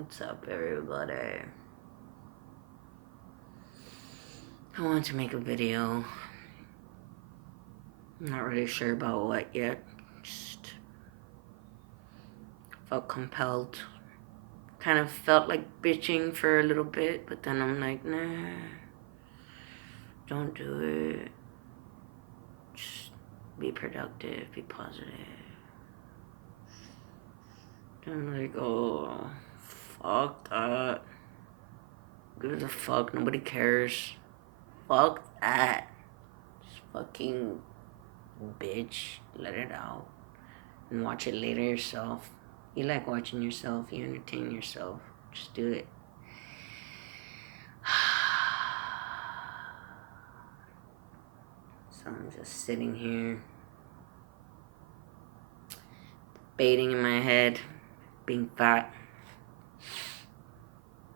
What's up, everybody? I want to make a video. I'm not really sure about what yet. Just felt compelled. Kind of felt like bitching for a little bit, but then I'm like, nah, don't do it. Just be productive, be positive. I'm like, oh, fuck that. Give a fuck, nobody cares. Fuck that. Just fucking bitch, let it out. And watch it later yourself. You like watching yourself, you entertain yourself. Just do it. So I'm just sitting here, debating in my head, being fat,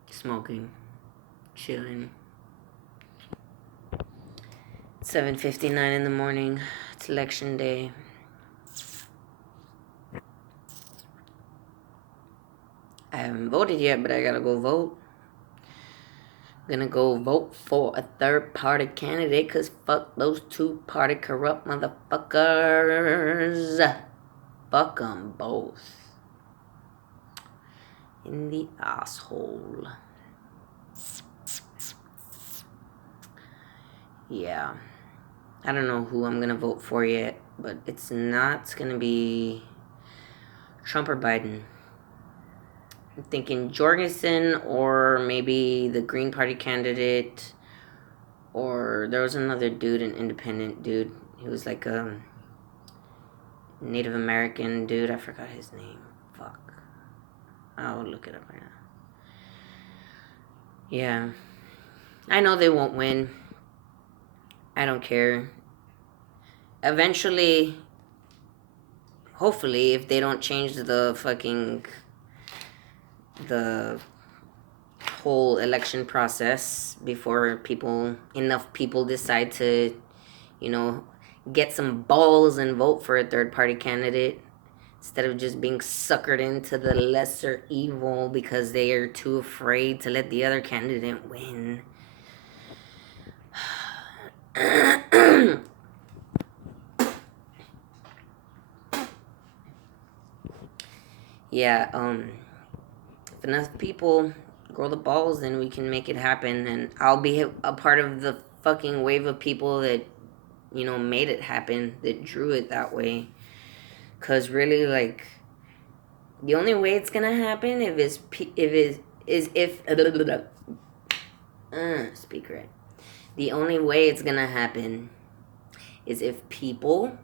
smoking, chilling. 7:59 in the morning. It's election day. I haven't voted yet, but I gotta go vote. Gonna go vote for a third-party candidate, cause fuck those two-party corrupt motherfuckers. Fuck them both. In the asshole. Yeah. I don't know who I'm gonna vote for yet, but it's not gonna be Trump or Biden. I'm thinking Jorgensen or maybe the Green Party candidate, or there was another dude, an independent dude. He was like a Native American dude. I forgot his name. Fuck. I'll look it up right now. Yeah. I know they won't win. I don't care. Eventually, hopefully, if they don't change the whole election process before enough people decide to, get some balls and vote for a third party candidate instead of just being suckered into the lesser evil because they are too afraid to let the other candidate win. Yeah, if enough people grow the balls, then we can make it happen, and I'll be a part of the fucking wave of people that, made it happen, that drew it that way. Because really, like, the only way it's gonna happen speak right. The only way it's gonna happen is if people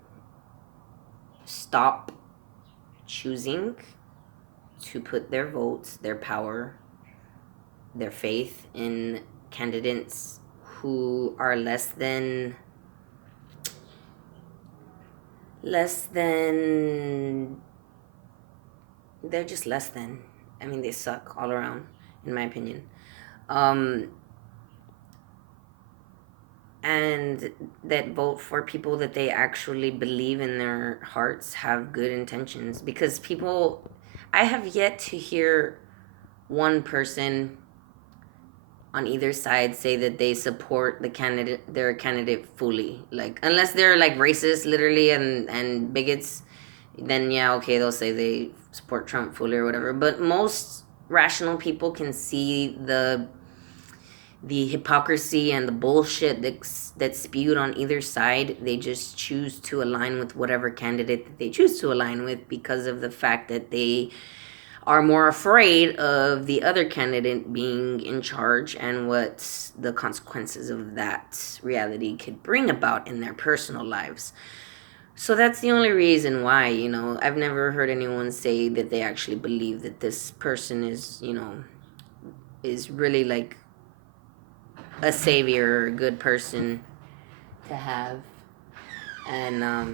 stop choosing to put their votes, their power, their faith in candidates who are less than they're just less than. I mean, they suck all around, in my opinion. And that vote for people that they actually believe in their hearts have good intentions. Because I have yet to hear one person on either side say that they support their candidate fully. Like, unless they're like racist, literally, and bigots, then yeah, okay, they'll say they support Trump fully or whatever. But most rational people can see the hypocrisy and the bullshit that's spewed on either side. They just choose to align with whatever candidate that they choose to align with because of the fact that they are more afraid of the other candidate being in charge and what the consequences of that reality could bring about in their personal lives. So that's the only reason why, I've never heard anyone say that they actually believe that this person is really like a savior or a good person to have. And I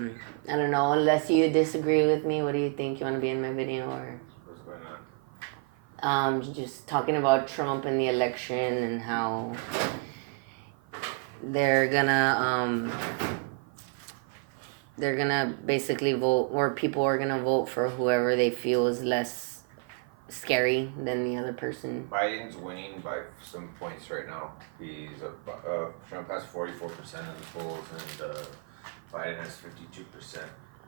don't know, unless you disagree with me, what do you think? You want to be in my video or? What's going on? Just talking about Trump and the election and how they're gonna basically vote, or people are gonna vote for whoever they feel is less scary than the other person. Biden's winning by some points right now. Trump has 44% of the polls, and Biden has 52%.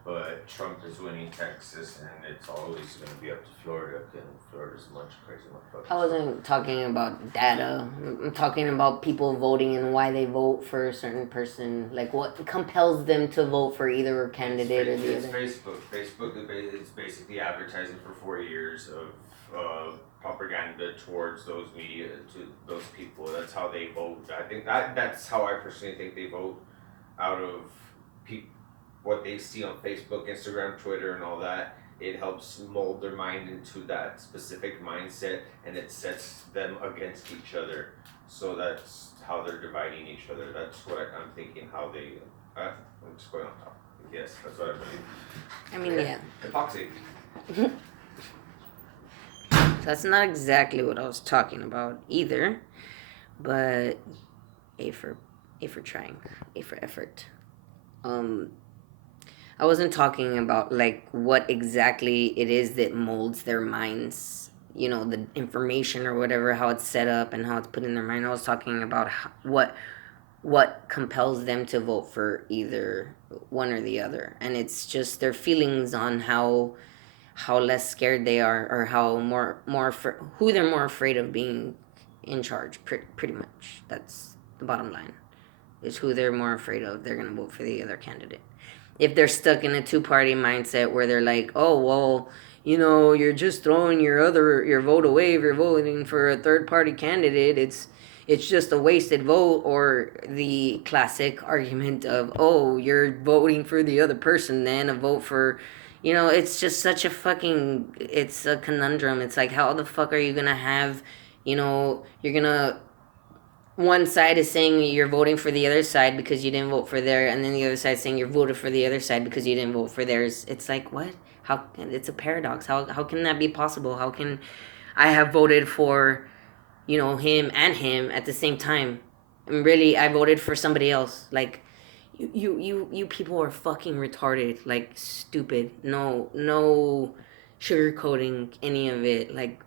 But Trump is winning Texas, and it's always going to be up to Florida, and Florida's a bunch of crazy motherfuckers. I wasn't talking about data. I'm talking about people voting and why they vote for a certain person. Like, what compels them to vote for either candidate or the It's other. Facebook is basically advertising for 4 years of propaganda towards those media, to those people. That's how they vote. I think that's how I personally think they vote, out of what they see on Facebook, Instagram, Twitter, and all that. It helps mold their mind into that specific mindset, and it sets them against each other. So that's how they're dividing each other. That's what I'm thinking. How they. I'm just going on top. Yes, that's what I believe. I mean, yeah. Epoxy. That's not exactly what I was talking about either, but A for trying, A for effort. I wasn't talking about like what exactly it is that molds their minds, you know, the information or whatever, how it's set up and how it's put in their mind. I was talking about what compels them to vote for either one or the other, and it's just their feelings on how less scared they are, or how who they're more afraid of being in charge. Pretty much, that's the bottom line. Is who they're more afraid of. They're gonna vote for the other candidate. If they're stuck in a two-party mindset where they're like, oh well, you know, you're just throwing your vote away if you're voting for a third-party candidate. It's just a wasted vote. Or the classic argument of, oh, you're voting for the other person, then a vote for, you know, it's just such a fucking, it's a conundrum. It's like, how the fuck are you gonna have, you know, you're gonna, one side is saying you're voting for the other side because you didn't vote for their, and then the other side saying you're voted for the other side because you didn't vote for theirs. It's like, what? How? It's a paradox. How can that be possible? How can I have voted for, you know, him and him at the same time? And really, I voted for somebody else. Like, you people are fucking retarded. Like, stupid. No sugarcoating any of it. Like,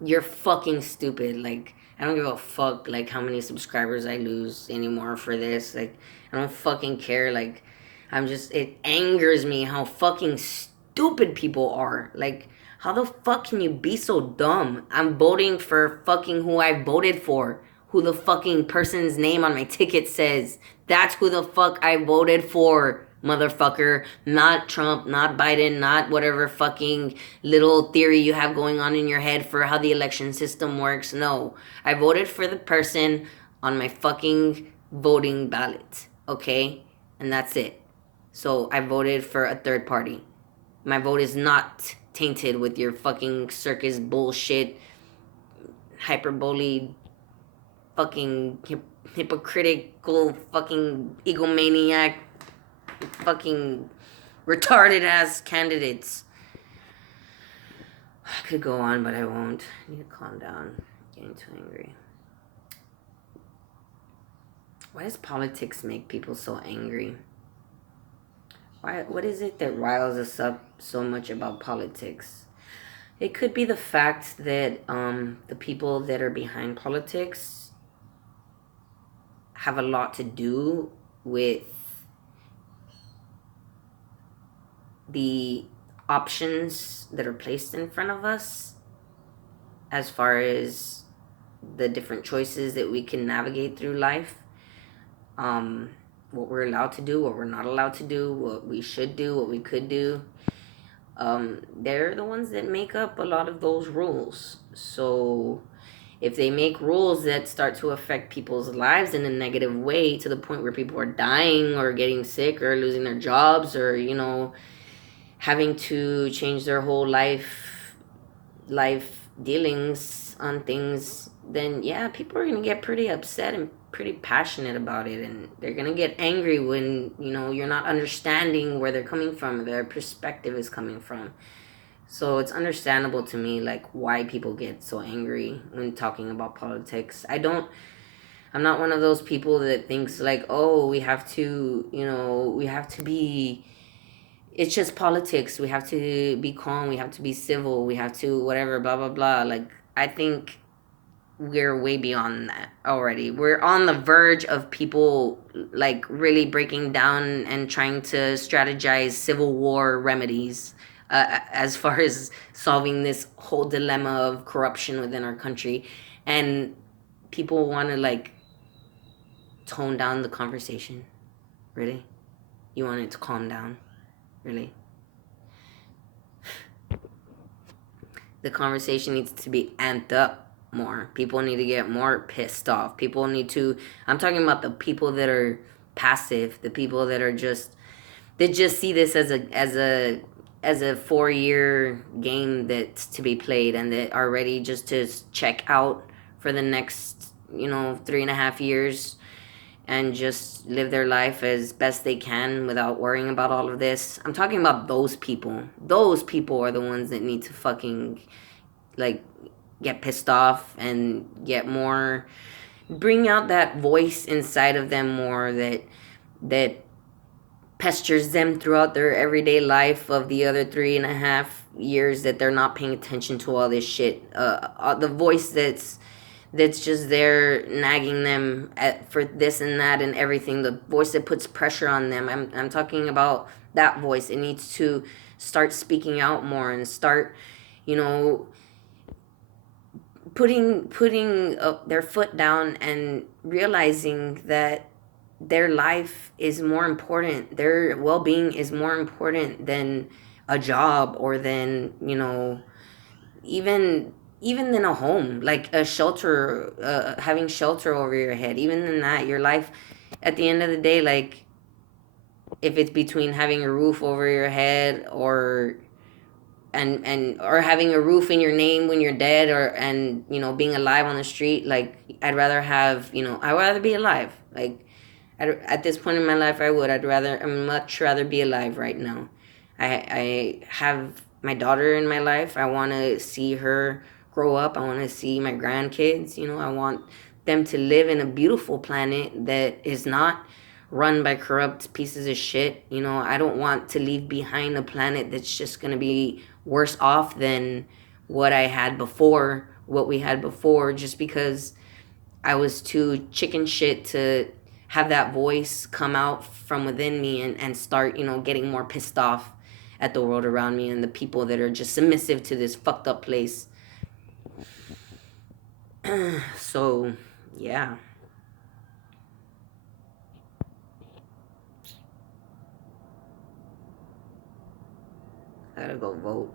you're fucking stupid. Like, I don't give a fuck like how many subscribers I lose anymore for this. Like, I don't fucking care. Like, it angers me how fucking stupid people are. Like, how the fuck can you be so dumb? I'm voting for fucking who I voted for. Who the fucking person's name on my ticket says. That's who the fuck I voted for, motherfucker. Not Trump, not Biden, not whatever fucking little theory you have going on in your head for how the election system works. No, I voted for the person on my fucking voting ballot, okay? And that's it. So I voted for a third party. My vote is not tainted with your fucking circus bullshit, hyperbole, fucking hypocritical, fucking egomaniac, fucking retarded ass candidates. I could go on, but I won't. I need to calm down. I'm getting too angry. Why does politics make people so angry? What is it that riles us up so much about politics? It could be the fact that the people that are behind politics have a lot to do with the options that are placed in front of us, as far as the different choices that we can navigate through life. What we're allowed to do, what we're not allowed to do, what we should do, what we could do. They're the ones that make up a lot of those rules. So if they make rules that start to affect people's lives in a negative way, to the point where people are dying or getting sick or losing their jobs, or, you know, having to change their whole life dealings on things, then yeah, people are gonna get pretty upset and pretty passionate about it, and they're gonna get angry when, you know, you're not understanding where they're coming from, their perspective is coming from. So it's understandable to me, like, why people get so angry when talking about politics. I'm not one of those people that thinks like, oh, we have to be it's just politics. We have to be calm. We have to be civil. We have to whatever, blah, blah, blah. Like, I think we're way beyond that already. We're on the verge of people like really breaking down and trying to strategize civil war remedies as far as solving this whole dilemma of corruption within our country. And people want to like tone down the conversation. Really? You want it to calm down? Really? The conversation needs to be amped up more. People need to get more pissed off. People need to, I'm talking about the people that are passive, the people that are just, that just see this as a 4 year game that's to be played, and that are ready just to check out for the next 3.5 years and just live their life as best they can without worrying about all of this. I'm talking about those people. Those people are the ones that need to fucking like get pissed off and get more, bring out that voice inside of them more that pesters them throughout their everyday life of the other 3.5 years that they're not paying attention to all this shit. The voice that's just there nagging them for this and that and everything. The voice that puts pressure on them. I'm talking about that voice. It needs to start speaking out more and start, you know, putting their foot down and realizing that their life is more important, their well-being is more important than a job, or than even than a home, like a shelter, having shelter over your head. Even than that, your life at the end of the day, like if it's between having a roof over your head or or having a roof in your name when you're dead, or and being alive on the street, like I'd rather be alive. Like at this point in my life, I'd much rather be alive right now. I have my daughter in my life. I want to see her grow up. I want to see my grandkids. I want them to live in a beautiful planet that is not run by corrupt pieces of shit. I don't want to leave behind a planet that's just going to be worse off than what we had before, just because I was too chicken shit to have that voice come out from within me and start, getting more pissed off at the world around me and the people that are just submissive to this fucked up place. So, yeah. Gotta go vote.